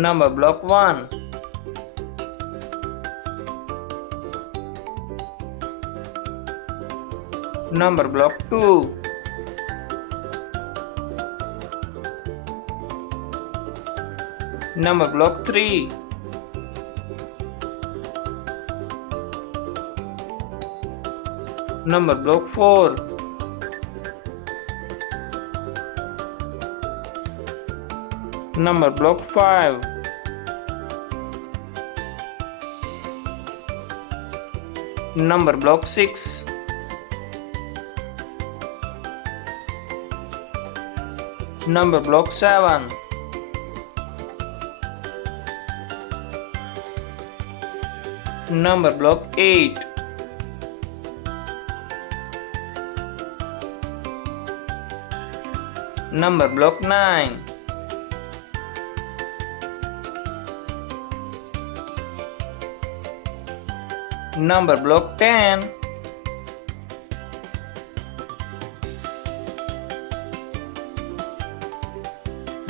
Number block 1. Number block 2. Number block 3. Number block 4. Number block 5. Number block 6. Number block 7. Number block 8. Number block 9. Number block 10.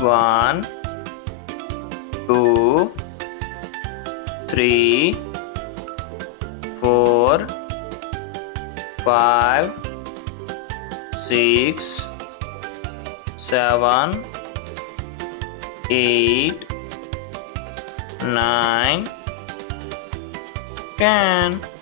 One, two, three, 4, 5, 6, 7, 8, 9, 10.